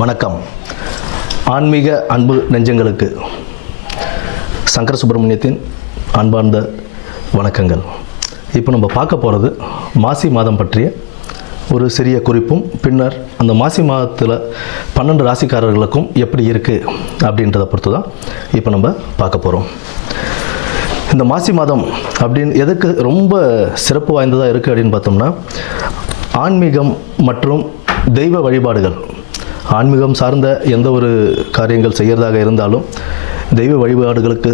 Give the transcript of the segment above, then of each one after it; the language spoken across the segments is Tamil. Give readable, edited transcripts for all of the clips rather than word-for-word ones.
வணக்கம். ஆன்மீக அன்பு நெஞ்சங்களுக்கு சங்கர சுப்பிரமணியத்தின் அன்பார்ந்த வணக்கங்கள். இப்போ நம்ம பார்க்க போகிறது மாசி மாதம் பற்றிய ஒரு சிறிய குறிப்பும், பின்னர் அந்த மாசி மாதத்தில் 12 ராசிக்காரர்களுக்கும் எப்படி இருக்குது அப்படின்றத பொறுத்து தான் இப்போ நம்ம பார்க்க போகிறோம். இந்த மாசி மாதம் அப்படின்னு எதுக்கு ரொம்ப சிறப்பு வாய்ந்ததாக இருக்குது அப்படின்னு பார்த்தோம்னா, ஆன்மீகம் மற்றும் தெய்வ வழிபாடுகள், ஆன்மீகம் சார்ந்த எந்த ஒரு காரியங்கள் செய்கிறதாக இருந்தாலும் தெய்வ வழிபாடுகளுக்கு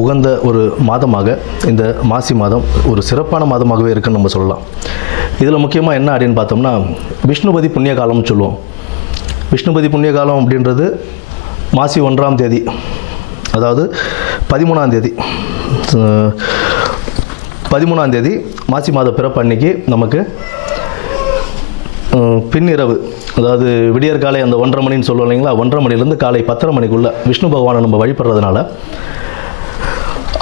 உகந்த ஒரு மாதமாக இந்த மாசி மாதம் ஒரு சிறப்பான மாதமாகவே இருக்குன்னு நம்ம சொல்லலாம். இதில் முக்கியமாக என்ன அப்படின்னு பார்த்தோம்னா, விஷ்ணுபதி புண்ணிய காலம்னு சொல்லுவோம். விஷ்ணுபதி புண்ணிய காலம் அப்படின்றது மாசி 1ஆம் தேதி, அதாவது 13ஆம் தேதி மாசி மாத பிறப்பு அன்னைக்கு நமக்கு பின்னிரவு, அதாவது விடியற்காலை அந்த 1:30 மணின்னு சொல்லுவோம் இல்லைங்களா, 1:30 மணிலேருந்து காலை 10:30 மணிக்குள்ளே விஷ்ணு பகவானை நம்ம வழிபடுறதுனால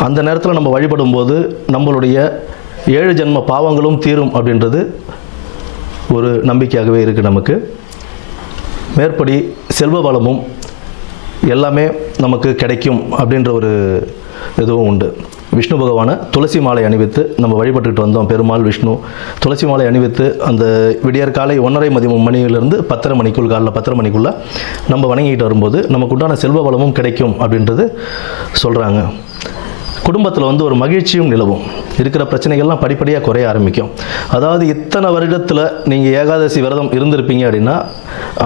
அந்த நேரத்தில் நம்ம வழிபடும் போது நம்மளுடைய 7 ஜென்ம பாவங்களும் தீரும் அப்படின்றது ஒரு நம்பிக்கையாகவே இருக்குது நமக்கு. மேற்படி செல்வ வளமும் எல்லாமே நமக்கு கிடைக்கும் அப்படின்ற ஒரு இதுவும் உண்டு. விஷ்ணு பகவானை துளசி மாலை அணிவித்து நம்ம வழிபட்டுக்கிட்டு வந்தோம். பெருமாள் விஷ்ணு துளசி மாலை அணிவித்து அந்த விடியற்காலை 1:30 மணியிலிருந்து 10:30 மணிக்குள், காலைல 10:30 மணிக்குள்ளே நம்ம வணங்கிட்டு வரும்போது நமக்கு உண்டான செல்வ வளமும் கிடைக்கும் அப்படின்றது சொல்கிறாங்க. குடும்பத்தில் ஒரு மகிழ்ச்சியும் நிலவும், இருக்கிற பிரச்சனைகள்லாம் படிப்படியாக குறைய ஆரம்பிக்கும். அதாவது இத்தனை வருடத்தில் நீங்கள் ஏகாதசி விரதம் இருந்திருப்பீங்க அப்படின்னா,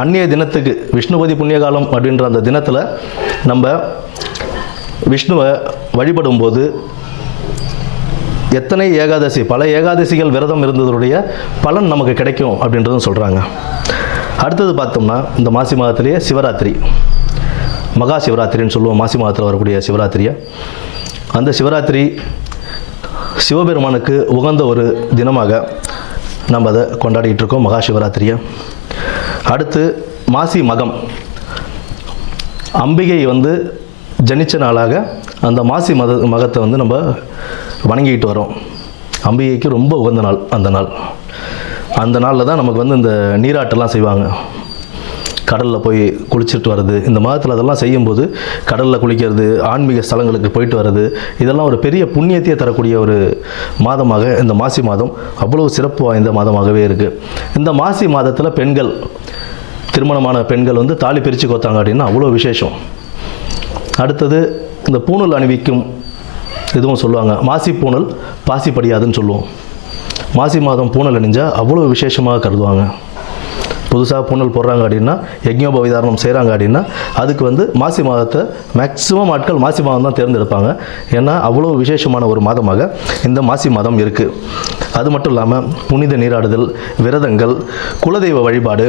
அந்நிய தினத்துக்கு விஷ்ணுபதி புண்ணியகாலம் அப்படின்ற அந்த தினத்தில் நம்ம விஷ்ணுவை வழிபடும் போது எத்தனை ஏகாதசி, பல ஏகாதசிகள் விரதம் இருந்ததுடைய பலன் நமக்கு கிடைக்கும் அப்படின்றதும் சொல்கிறாங்க. அடுத்தது பார்த்தோம்னா, இந்த மாசி மாதத்திலேயே சிவராத்திரி, மகா சிவராத்திரின்னு சொல்லுவோம். மாசி மாதத்தில் வரக்கூடிய சிவராத்திரியை, அந்த சிவராத்திரி சிவபெருமானுக்கு உகந்த ஒரு தினமாக நம்ம அதை கொண்டாடிக்கிட்டு இருக்கோம், மகா சிவராத்திரியை. அடுத்து மாசி மகம், அம்பிகை ஜனிச்ச நாளாக அந்த மாசி மகத்தை நம்ம வணங்கிக்கிட்டு வரோம். அம்பிகைக்கு ரொம்ப உகந்த நாள் அந்த நாளில் தான் நமக்கு இந்த நீராட்டெல்லாம் செய்வாங்க. கடலில் போய் குளிச்சுட்டு வர்றது, இந்த மாதத்தில் அதெல்லாம் செய்யும்போது கடலில் குளிக்கிறது, ஆன்மீக ஸ்தலங்களுக்கு போயிட்டு வர்றது, இதெல்லாம் ஒரு பெரிய புண்ணியத்தையே தரக்கூடிய ஒரு மாதமாக இந்த மாசி மாதம் அவ்வளோ சிறப்பு வாய்ந்த மாதமாகவே இருக்குது. இந்த மாசி மாதத்தில் பெண்கள், திருமணமான பெண்கள் தாலி பிரித்து கோத்தாங்க அப்படின்னா அவ்வளோ விசேஷம். அடுத்தது இந்த பூணல் அணிவிக்கும் இதுவும் சொல்லுவாங்க. மாசி பூணல் பாசி படியாதுன்னு சொல்லுவோம். மாசி மாதம் பூணல் அணிஞ்சால் அவ்வளோ விசேஷமாக கருதுவாங்க. புதுசாக பூணல் போடுறாங்க அப்படின்னா, யஜ்ஞோபவிதாரணம் செய்கிறாங்க அப்படின்னா, அதுக்கு மாசி மாதத்தை மேக்ஸிமம் ஆட்கள் மாசி மாதம் தான் தேர்ந்தெடுப்பாங்க. ஏன்னா அவ்வளோ விசேஷமான ஒரு மாதமாக இந்த மாசி மாதம் இருக்குது. அது மட்டும் இல்லாமல் புனித நீராடுதல், விரதங்கள், குலதெய்வ வழிபாடு,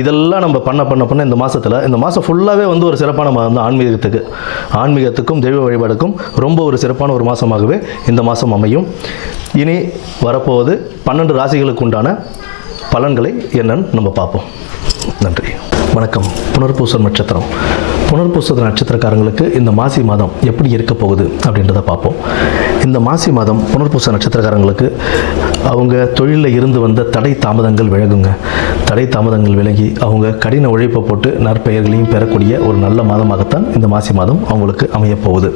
இதெல்லாம் நம்ம பண்ண இந்த மாதத்தில், இந்த மாதம் ஃபுல்லாகவே ஒரு சிறப்பான மாதம் தான். ஆன்மீகத்துக்கும் தெய்வ வழிபாடுக்கும் ரொம்ப ஒரு சிறப்பான ஒரு மாதமாகவே இந்த மாதம் அமையும். இனி வரப்போவது 12 ராசிகளுக்கு உண்டான பலன்களை என்னன்னு நம்ம பார்ப்போம். நன்றி, வணக்கம். புனர்பூச நட்சத்திரம், புனர்பூச நட்சத்திரக்காரங்களுக்கு இந்த மாசி மாதம் எப்படி இருக்க போகுது அப்படின்றத பார்ப்போம். இந்த மாசி மாதம் புனர்பூச நட்சத்திரக்காரங்களுக்கு அவங்க தொழிலில் இருந்து வந்த தடை தாமதங்கள் விலகுங்க. தடை தாமதங்கள் விலகி அவங்க கடின உழைப்பை போட்டு நற்பெயர்களையும் பெறக்கூடிய ஒரு நல்ல மாதமாகத்தான் இந்த மாசி மாதம் அவங்களுக்கு அமையப்போகுது.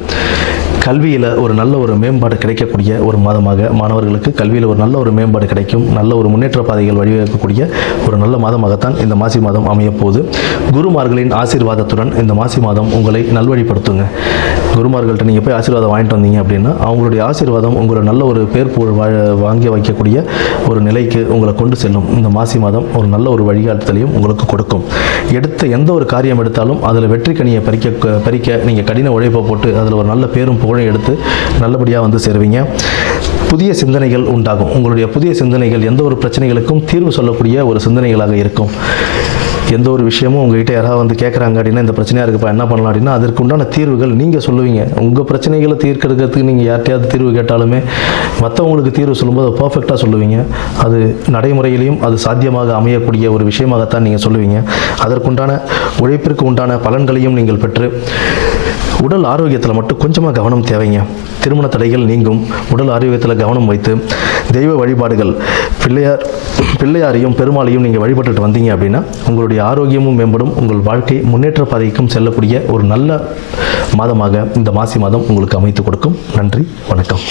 கல்வியில் ஒரு நல்ல ஒரு மேம்பாடு கிடைக்கக்கூடிய ஒரு மாதமாக, மாணவர்களுக்கு கல்வியில் ஒரு நல்ல ஒரு மேம்பாடு கிடைக்கும், நல்ல ஒரு முன்னேற்ற பாதைகள் வழிவகுக்கக்கூடிய ஒரு நல்ல மாதமாகத்தான் இந்த மாசி மாதம் அமையப்போகுது. குருமார்களின் ஆசீர்வாதத்துடன் இந்த மாசி மாதம் உங்களை நல்வழிப்படுத்துங்க. குருமார்கள்ட்ட நீங்கள் போய் ஆசீர்வாதம் வாங்கிட்டு வந்தீங்க அப்படின்னா அவங்களுடைய ஆசீர்வாதம் உங்களை நல்ல ஒரு பேர் வாங்கி வைக்கக்கூடிய ஒரு நிலைக்கு உங்களை கொண்டு செல்லும். இந்த மாசி மாதம் ஒரு நல்ல ஒரு வழிகாட்டுதலையும் உங்களுக்கு கொடுக்கும். எடுத்த எந்த ஒரு காரியம் எடுத்தாலும் அதில் வெற்றி கனியை பறிக்க நீங்கள் கடின உழைப்பை போட்டு அதில் ஒரு நல்ல பேரும் புகழும் எடுத்து நல்லபடியாக சேருவீங்க. புதிய சிந்தனைகள் உண்டாகும். உங்களுடைய புதிய சிந்தனைகள் எந்த ஒரு பிரச்சனைகளுக்கும் தீர்வு சொல்லக்கூடிய ஒரு சிந்தனைகளாக இருக்கும். எந்த ஒரு விஷயமும் உங்ககிட்ட யாராவது கேட்குறாங்க அப்படின்னா, இந்த பிரச்சனையாக இருக்குப்பா என்ன பண்ணலாம் அப்படின்னா, அதற்கு உண்டான தீர்வுகள் நீங்கள் சொல்லுவீங்க. உங்கள் பிரச்சனைகளை தீர்க்கிறதுக்கு நீங்கள் யார்கிட்டையாவது தீர்வு கேட்டாலுமே மற்றவங்களுக்கு தீர்வு சொல்லும்போது பர்ஃபெக்டாக சொல்லுவீங்க. அது நடைமுறையிலையும் அது சாத்தியமாக அமையக்கூடிய ஒரு விஷயமாகத்தான் நீங்கள் சொல்லுவீங்க. அதற்குண்டான உழைப்பிற்கு உண்டான பலன்களையும் நீங்கள் பெற்று உடல் ஆரோக்கியத்தில் மட்டும் கொஞ்சமாக கவனம் தேவைங்க. திருமண தடைகள் நீங்கும். உடல் ஆரோக்கியத்தில் கவனம் வைத்து தெய்வ வழிபாடுகள் பிள்ளையாரையும் பெருமாளையும் நீங்கள் வழிபட்டுட்டு வந்தீங்க அப்படின்னா உங்களுடைய ஆரோக்கியமும் மேம்படும். உங்கள் வாழ்க்கை முன்னேற்ற பாதைக்கும் செல்லக்கூடிய ஒரு நல்ல மாதமாக இந்த மாசி மாதம் உங்களுக்கு அமைத்து கொடுக்கும். நன்றி, வணக்கம்.